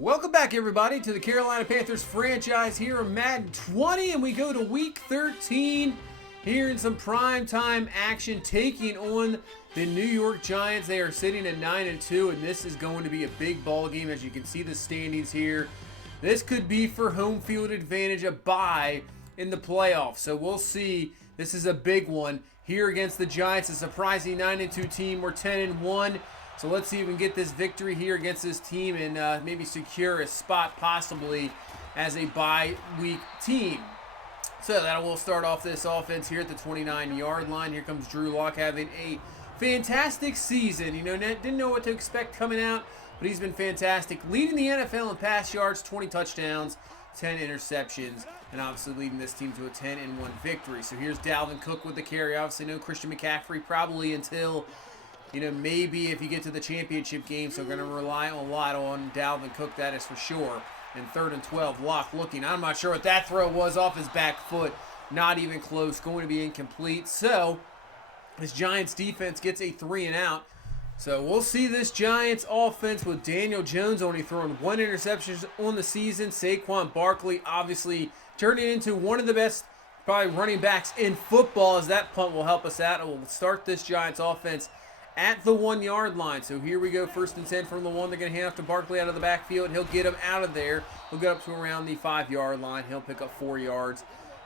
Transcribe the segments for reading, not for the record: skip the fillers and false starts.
Welcome back, everybody, to the Carolina Panthers franchise here in Madden 20, and we go to Week 13 here in some primetime action, taking on the New York Giants. They are sitting at 9-2, and this is going to be a big ball game. As you can see the standings here, this could be for home field advantage, a bye in the playoffs. So we'll see. This is a big one here against the Giants, a surprising 9-2 team. We're 10-1. So let's see if we can get this victory here against this team and maybe secure a spot possibly as a bye week team. So that will start off this offense here at the 29-yard line. Here comes Drew Lock having a fantastic season. Didn't know what to expect coming out, but he's been fantastic. Leading the NFL in pass yards, 20 touchdowns, 10 interceptions, and obviously leading this team to a 10-1 victory. So here's Dalvin Cook with the carry. Obviously no Christian McCaffrey probably until maybe if you get to the championship game, so we're going to rely a lot on Dalvin Cook, that is for sure. And 3rd and 12, Lock looking. I'm not sure what that throw was off his back foot. Not even close, going to be incomplete. So this Giants defense gets a 3 and out. So we'll see this Giants offense with Daniel Jones only throwing 1 interception on the season. Saquon Barkley obviously turning into one of the best probably running backs in football, as that punt will help us out. And we'll start this Giants offense at the 1-yard line. So here we go, 1st and 10 from the 1. They're going to hand off to Barkley out of the backfield. He'll get him out of there. He'll get up to around the 5-yard line. He'll pick up 4 yards.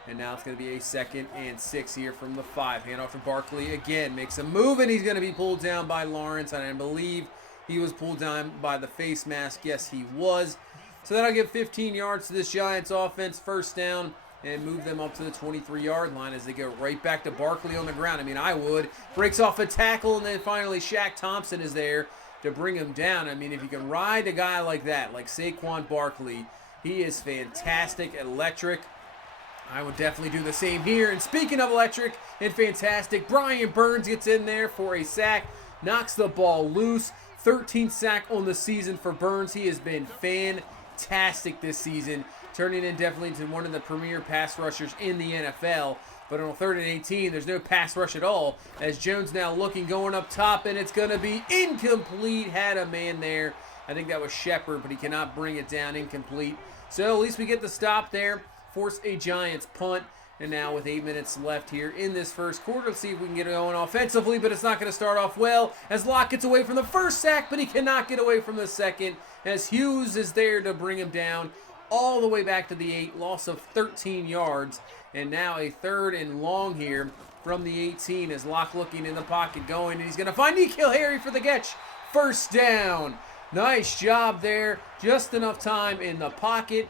And now it's going to be a 2nd and 6 here from the 5. Hand off to Barkley again. Makes a move, and he's going to be pulled down by Lawrence. And I believe he was pulled down by the face mask. Yes, he was. So that'll give 15 yards to this Giants offense. 1st down. And move them up to the 23-yard line as they go right back to Barkley on the ground. I mean, I would. Breaks off a tackle, and then finally Shaq Thompson is there to bring him down. I mean, if you can ride a guy like that, like Saquon Barkley, he is fantastic, electric. I would definitely do the same here. And speaking of electric and fantastic, Brian Burns gets in there for a sack, knocks the ball loose. 13th sack on the season for Burns. He has been fantastic this season, turning in definitely to one of the premier pass rushers in the NFL. But on 3rd and 18, there's no pass rush at all, as Jones now looking, going up top, and it's going to be incomplete. Had a man there. I think that was Shepard, but he cannot bring it down. Incomplete. So at least we get the stop there. Force a Giants punt. And now with 8 minutes left here in this first quarter, let's see if we can get it going offensively, but it's not going to start off well as Locke gets away from the first sack, but he cannot get away from the second as Hughes is there to bring him down all the way back to the 8, loss of 13 yards, and now a 3rd and long here from the 18 as Locke looking in the pocket going, and he's going to find N'Keal Harry for the catch. 1st down. Nice job there. Just enough time in the pocket.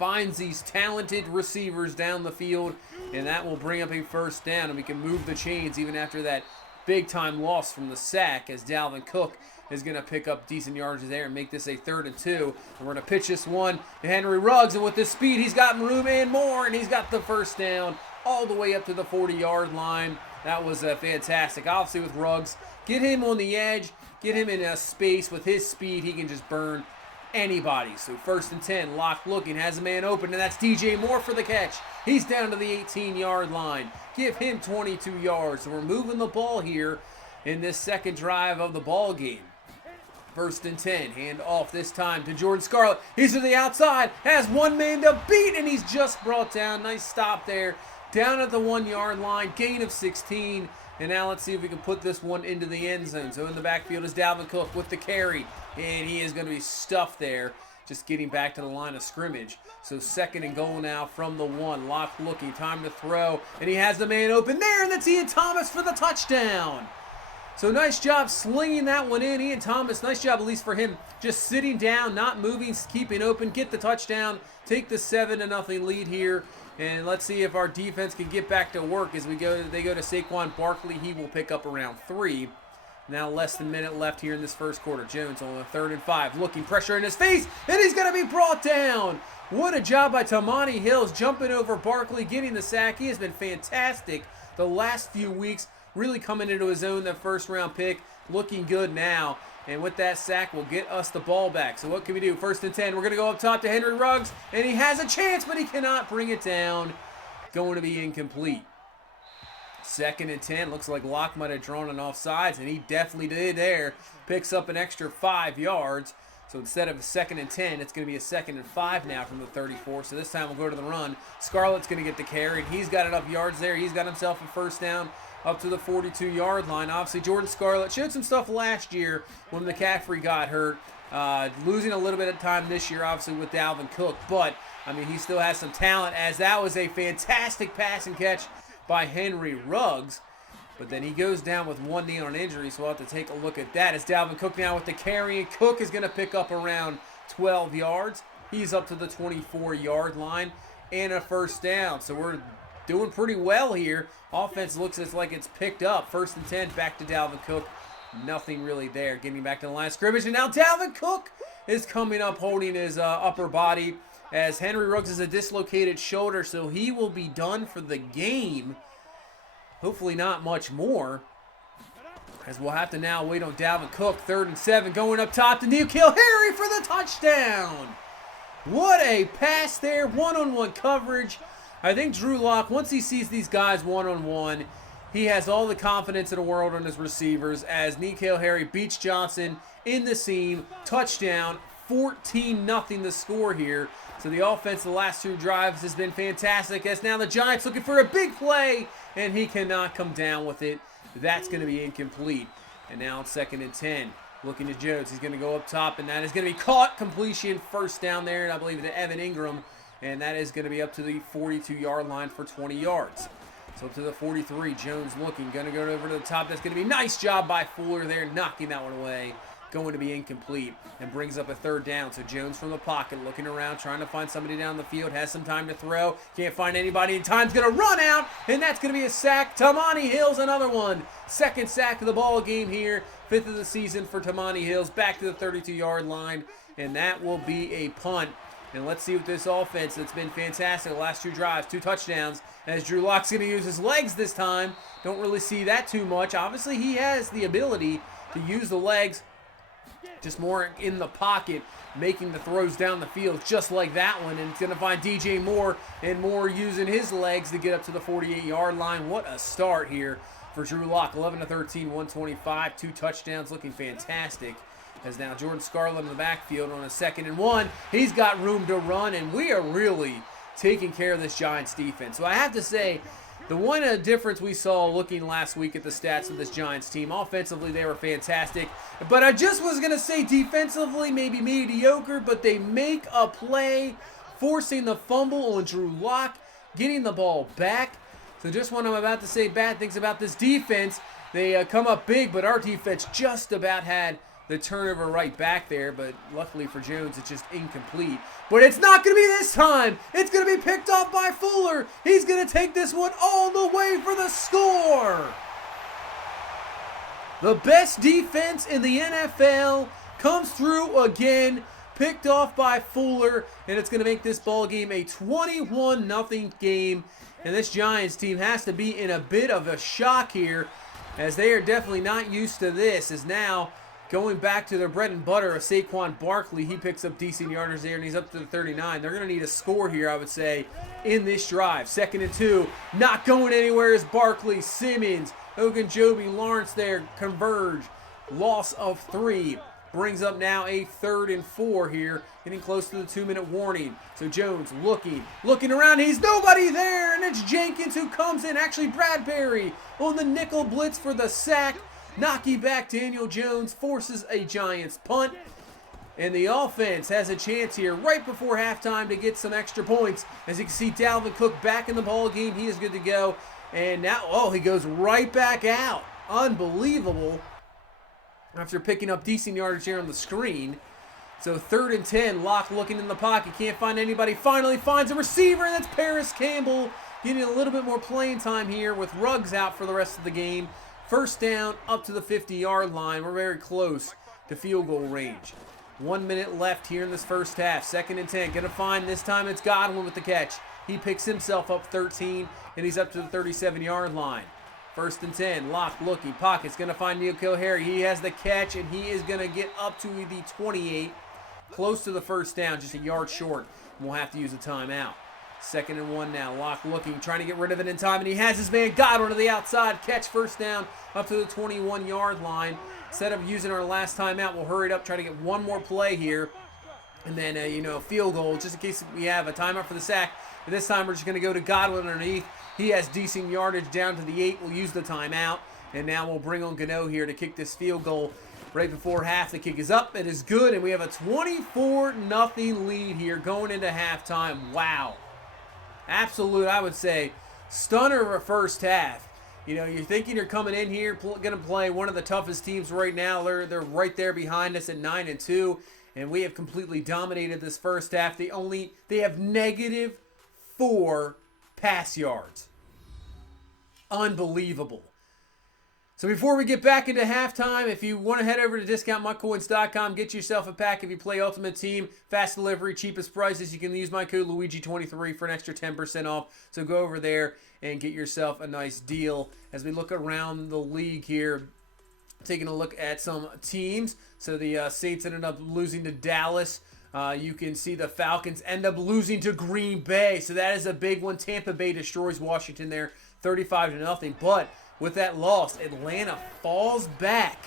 Finds these talented receivers down the field, and that will bring up a 1st down, and we can move the chains even after that big-time loss from the sack as Dalvin Cook is going to pick up decent yardage there and make this a 3rd and 2. And we're going to pitch this one to Henry Ruggs, and with this speed, he's got room and more, and he's got the 1st down all the way up to the 40-yard line. That was fantastic. Obviously with Ruggs, get him on the edge, get him in a space. With his speed, he can just burn anybody. So 1st and 10, Locke looking, has a man open, and that's DJ Moore for the catch. He's down to the 18-yard line. Give him 22 yards. So we're moving the ball here in this second drive of the ball game. 1st and 10, hand off this time to Jordan Scarlett. He's to the outside, has one man to beat, and he's just brought down. Nice stop there, down at the 1-yard line, gain of 16. And now let's see if we can put this one into the end zone. So in the backfield is Dalvin Cook with the carry, and he is going to be stuffed there, just getting back to the line of scrimmage. So 2nd and goal now from the 1. Locke looking, time to throw, and he has the man open there, and that's Ian Thomas for the touchdown. So nice job slinging that one in. Ian Thomas, nice job at least for him, just sitting down, not moving, keeping open, get the touchdown, take the 7-0 lead here. And let's see if our defense can get back to work as they go to Saquon Barkley. He will pick up around 3. Now less than a minute left here in this first quarter. Jones on the 3rd and 5, looking, pressure in his face, and he's going to be brought down. What a job by Tamani Hills, jumping over Barkley, getting the sack. He has been fantastic the last few weeks, really coming into his own, that 1st-round pick, looking good now. And with that sack, will get us the ball back. So what can we do? 1st and 10. We're going to go up top to Henry Ruggs, and he has a chance, but he cannot bring it down. Going to be incomplete. 2nd and 10. Looks like Locke might have drawn an offsides, and he definitely did there. Picks up an extra 5 yards. So instead of a 2nd and 10, it's going to be a 2nd and 5 now from the 34. So this time we'll go to the run. Scarlett's going to get the carry, and he's got enough yards there. He's got himself a first down up to the 42-yard line. Obviously, Jordan Scarlett showed some stuff last year when McCaffrey got hurt. Losing a little bit of time this year, obviously, with Dalvin Cook. But, I mean, he still has some talent, as that was a fantastic passing catch by Henry Ruggs. But then he goes down with one knee on an injury, so we'll have to take a look at that. As Dalvin Cook now with the carry, and Cook is going to pick up around 12 yards. He's up to the 24-yard line and a first down. So we're doing pretty well here. Offense looks like it's picked up. 1st and 10, back to Dalvin Cook. Nothing really there. Getting back to the line of scrimmage, and now Dalvin Cook is coming up holding his upper body, as Henry Ruggs is a dislocated shoulder, so he will be done for the game. Hopefully not much more, as we'll have to now wait on Dalvin Cook. 3rd and 7, going up top to N'Keal Harry for the touchdown. What a pass there, one-on-one coverage. I think Drew Lock, once he sees these guys one-on-one, he has all the confidence in the world on his receivers, as N'Keal Harry beats Johnson in the seam. Touchdown, 14-0 the score here. So the offense the last 2 drives has been fantastic, as now the Giants looking for a big play, and he cannot come down with it. That's going to be incomplete. And now it's 2nd and 10. Looking to Jones. He's going to go up top, and that is going to be caught. Completion, first down there, and I believe to Evan Ingram. And that is going to be up to the 42-yard line for 20 yards. So up to the 43. Jones looking. Going to go over to the top. That's going to be a nice job by Fuller there, knocking that one away. Going to be incomplete, and brings up a 3rd down. So Jones from the pocket, looking around, trying to find somebody down the field, has some time to throw, can't find anybody, and time's going to run out, and that's going to be a sack. Tamani Hills, another one. 2nd sack of the ball game here, 5th of the season for Tamani Hills, back to the 32-yard line, and that will be a punt. And let's see what this offense that's been fantastic the last 2 drives, 2 touchdowns, as Drew Lock's going to use his legs this time. Don't really see that too much. Obviously, he has the ability to use the legs, just more in the pocket, making the throws down the field just like that one. And it's going to find DJ Moore, and Moore using his legs to get up to the 48-yard line. What a start here for Drew Lock. 11-13, 125, 2 touchdowns, looking fantastic. As now Jordan Scarlett in the backfield on a 2nd and 1. He's got room to run, and we are really taking care of this Giants defense. So I have to say, the one difference we saw looking last week at the stats of this Giants team, offensively they were fantastic. But I just was going to say defensively maybe mediocre, but they make a play, forcing the fumble on Drew Lock, getting the ball back. So just when I'm about to say bad things about this defense, they come up big, but our defense just about had the turnover right back there, but luckily for Jones, it's just incomplete. But it's not going to be this time. It's going to be picked off by Fuller. He's going to take this one all the way for the score. The best defense in the NFL comes through again, picked off by Fuller, and it's going to make this ball game a 21-0 game. And this Giants team has to be in a bit of a shock here, as they are definitely not used to this, as now going back to their bread and butter of Saquon Barkley. He picks up decent yardage there, and he's up to the 39. They're going to need a score here, I would say, in this drive. 2nd and 2. Not going anywhere is Barkley. Simmons, Ogunjobi, Lawrence there converge. Loss of 3. Brings up now a 3rd and 4 here, getting close to the 2-minute warning. So Jones looking around. He's nobody there, and it's Jenkins who comes in. Actually, Bradbury on the nickel blitz for the sack. Knocking back Daniel Jones, forces a Giants punt. And the offense has a chance here right before halftime to get some extra points. As you can see, Dalvin Cook back in the ball game. He is good to go. And now, he goes right back out. Unbelievable. After picking up decent yardage here on the screen. So 3rd and 10, Locke looking in the pocket. Can't find anybody. Finally finds a receiver, and that's Paris Campbell. Getting a little bit more playing time here with Ruggs out for the rest of the game. First down up to the 50-yard line. We're very close to field goal range. 1 minute left here in this first half. 2nd and 10. Gonna find, this time it's Godwin with the catch. He picks himself up 13, and he's up to the 37-yard line. 1st and 10. Locke looking. Pocket's gonna find N'Keal Harry. He has the catch, and he is gonna get up to the 28. Close to the first down, just a yard short. And we'll have to use a timeout. 2nd and 1 now. Locke looking, trying to get rid of it in time, and he has his man Godwin to the outside. Catch, first down, up to the 21-yard line. instead of using our last timeout, we'll hurry it up, try to get one more play here. And then, a field goal, just in case we have a timeout for the sack. But this time we're just going to go to Godwin underneath. He has decent yardage down to the 8. We'll use the timeout. And now we'll bring on Gano here to kick this field goal right before half. The kick is up. It is good. And we have a 24-0 lead here going into halftime. Wow. Absolute, I would say, stunner of a first half. You're thinking you're coming in here, going to play one of the toughest teams right now. They're right there behind us at 9-2. And we have completely dominated this first half. They have -4 pass yards. Unbelievable. So before we get back into halftime, if you want to head over to discountmycoins.com, get yourself a pack if you play Ultimate Team. Fast delivery, cheapest prices. You can use my code Luigi23 for an extra 10% off. So go over there and get yourself a nice deal. As we look around the league here, taking a look at some teams. So the Saints ended up losing to Dallas. You can see the Falcons end up losing to Green Bay. So that is a big one. Tampa Bay destroys Washington there 35-0. But with that loss, Atlanta falls back.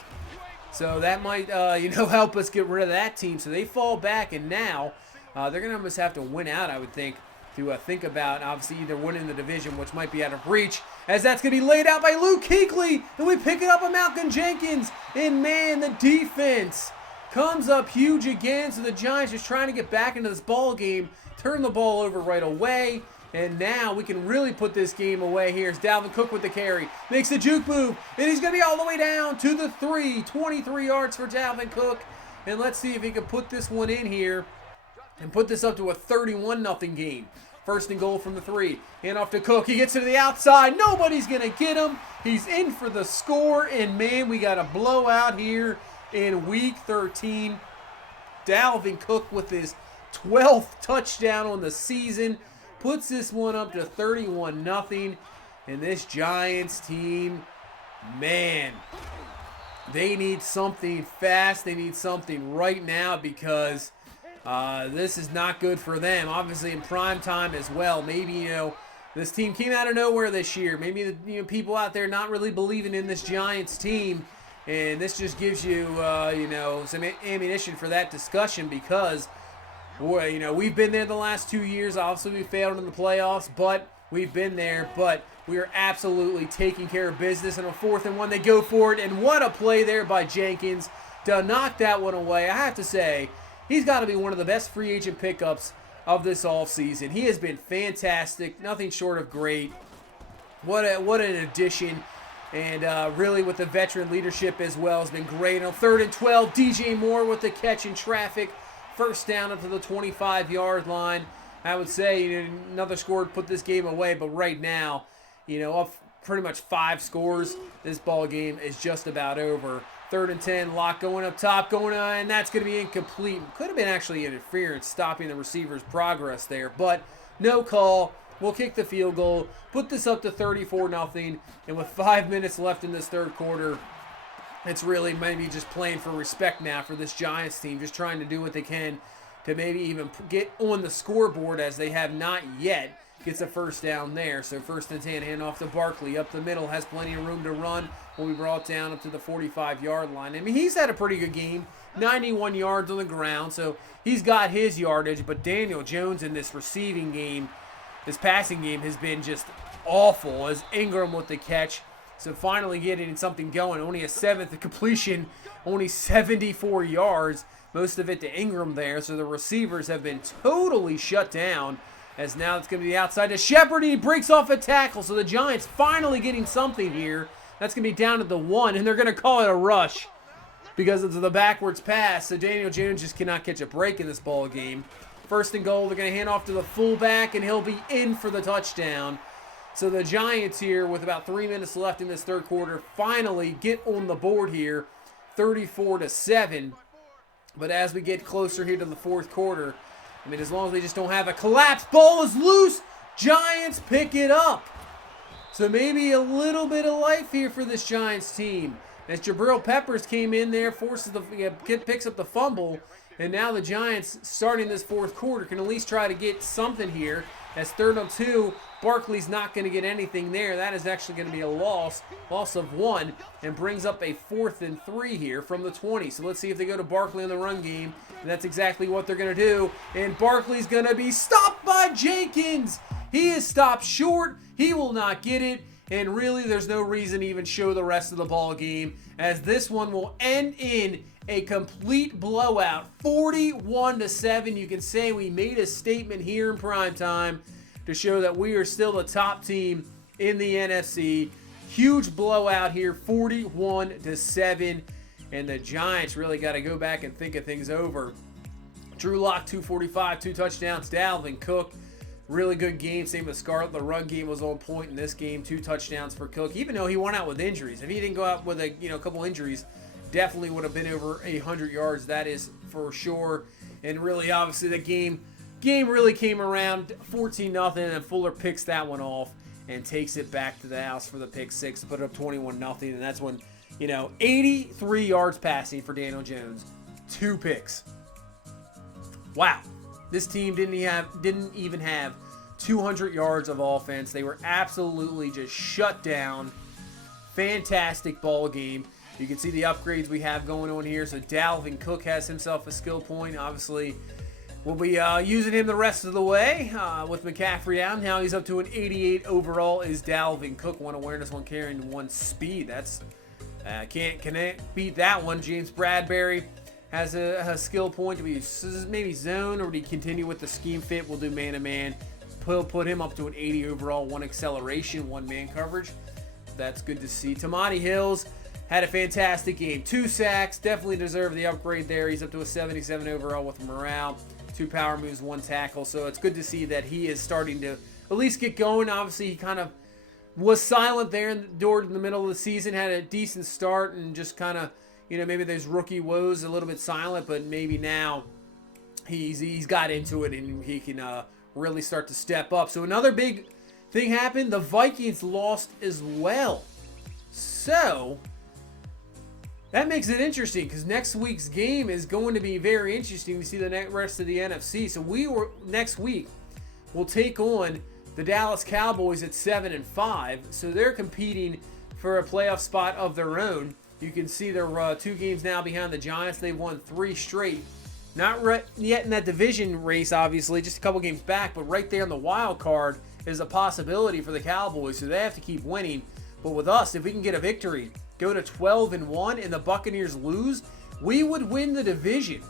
So that might help us get rid of that team. So they fall back, and now they're going to almost have to win out, I would think, to think about obviously either winning the division, which might be out of reach, as that's going to be laid out by Luke Kuechly, and we pick it up with Malcolm Jenkins, and man, the defense comes up huge again. So the Giants just trying to get back into this ball game, turn the ball over right away, and now we can really put this game away. Here's Dalvin Cook with the carry, makes the juke move, and he's going to be all the way down to the 3, 23 yards for Dalvin Cook, and let's see if he can put this one in here and put this up to a 31-0 game. First and goal from the 3. Hand off to Cook. He gets to the outside. Nobody's going to get him. He's in for the score. And, man, we got a blowout here in Week 13. Dalvin Cook with his 12th touchdown on the season puts this one up to 31-0. And this Giants team, man, they need something fast. They need something right now because this is not good for them. Obviously in prime time as well. Maybe, this team came out of nowhere this year. Maybe the people out there not really believing in this Giants team. And this just gives you, some ammunition for that discussion because, boy, we've been there the last 2 years. Obviously we failed in the playoffs, but we've been there. But we are absolutely taking care of business. And on 4th and 1, they go for it. And what a play there by Jenkins to knock that one away. I have to say, he's got to be one of the best free agent pickups of this offseason. He has been fantastic, nothing short of great. What an addition. And really with the veteran leadership as well has been great. On 3rd and 12, DJ Moore with the catch in traffic. First down up to the 25-yard line. I would say another score would put this game away, but right now, up pretty much 5 scores, this ball game is just about over. 3rd and 10, Lock going up top, and that's going to be incomplete. Could have been actually interference, stopping the receiver's progress there, but no call. We'll kick the field goal, put this up to 34-0, and with 5 minutes left in this third quarter, it's really maybe just playing for respect now for this Giants team, just trying to do what they can to maybe even get on the scoreboard as they have not yet. Gets a first down there. So 1st and 10, hand off to Barkley. Up the middle, has plenty of room to run. Will be brought down up to the 45-yard line. I mean, he's had a pretty good game. 91 yards on the ground, so he's got his yardage. But Daniel Jones in this receiving game, this passing game, has been just awful. As Ingram with the catch. So finally getting something going. Only a 7th completion, only 74 yards. Most of it to Ingram there. So the receivers have been totally shut down. As now it's going to be outside to Shepard. He breaks off a tackle. So the Giants finally getting something here. That's going to be down to the 1. And they're going to call it a rush because of the backwards pass. So Daniel Jones just cannot catch a break in this ball game. 1st and goal. They're going to hand off to the fullback. And he'll be in for the touchdown. So the Giants here with about 3 minutes left in this third quarter finally get on the board here. 34-7. But as we get closer here to the fourth quarter, I mean, as long as they just don't have a collapse, ball is loose, Giants pick it up. So maybe a little bit of life here for this Giants team. As Jabril Peppers came in there, picks up the fumble, and now the Giants, starting this fourth quarter, can at least try to get something here. As 3rd and 2, Barkley's not going to get anything there. That is actually going to be a loss of 1, and brings up a 4th and 3 here from the 20. So let's see if they go to Barkley in the run game, and that's exactly what they're going to do. And Barkley's going to be stopped by Jenkins. He is stopped short. He will not get it. And really, there's no reason to even show the rest of the ball game, as this one will end in a complete blowout, 41-7. You can say we made a statement here in primetime to show that we are still the top team in the NFC. Huge blowout here, 41-7. And the Giants really got to go back and think of things over. Drew Lock, 245, 2 touchdowns. Dalvin Cook, really good game. Same with Scarlett. The run game was on point in this game. 2 touchdowns for Cook, even though he went out with injuries. If he didn't go out with a couple injuries, definitely would have been over 100 yards. That is for sure. And really, obviously, the game really came around 14-0, and Fuller picks that one off and takes it back to the house for the pick 6 to put it up 21-0. And that's when, 83 yards passing for Daniel Jones, 2 picks. Wow. This team didn't even have 200 yards of offense. They were absolutely just shut down. Fantastic ball game. You can see the upgrades we have going on here. So Dalvin Cook has himself a skill point. Obviously, we'll be using him the rest of the way with McCaffrey down. Now he's up to an 88 overall is Dalvin Cook. 1 awareness, 1 carry, and 1 speed. That's can't beat that one. James Bradbury has a skill point to be maybe zone, or do you continue with the scheme fit? We'll do man-to-man. Put him up to an 80 overall, 1 acceleration, 1 man coverage. That's good to see. Tamati Hills had a fantastic game. 2 sacks, definitely deserved the upgrade there. He's up to a 77 overall with morale. 2 power moves, 1 tackle. So it's good to see that he is starting to at least get going. Obviously, he kind of was silent there in the middle of the season, had a decent start, and just kind of, maybe those rookie woes a little bit silent, but maybe now he's got into it and he can really start to step up. So another big thing happened. The Vikings lost as well. So that makes it interesting, because next week's game is going to be very interesting to see the rest of the NFC. So next week we'll take on the Dallas Cowboys at 7-5. So they're competing for a playoff spot of their own. You can see they're 2 games now behind the Giants. They've won 3 straight. Not yet in that division race, obviously, just a couple games back, but right there on the wild card is a possibility for the Cowboys, so they have to keep winning. But with us, if we can get a victory, go to 12-1, and the Buccaneers lose, we would win the division.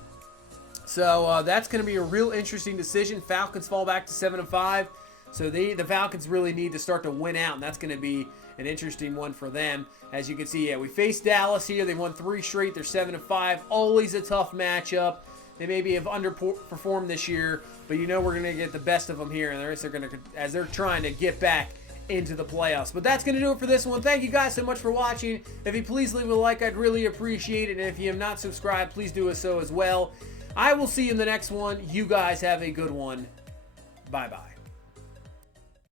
So that's going to be a real interesting decision. Falcons fall back to 7-5. So the Falcons really need to start to win out, and that's going to be an interesting one for them. As you can see, we faced Dallas here. They won 3 straight. They're 7-5. Always a tough matchup. They maybe have underperformed this year, but we're going to get the best of them here, and as they're trying to get back into the playoffs. But that's going to do it for this one. Thank you guys so much for watching. If you please leave a like, I'd really appreciate it. And if you have not subscribed, please do so as well. I will see you in the next one. You guys have a good one. Bye-bye.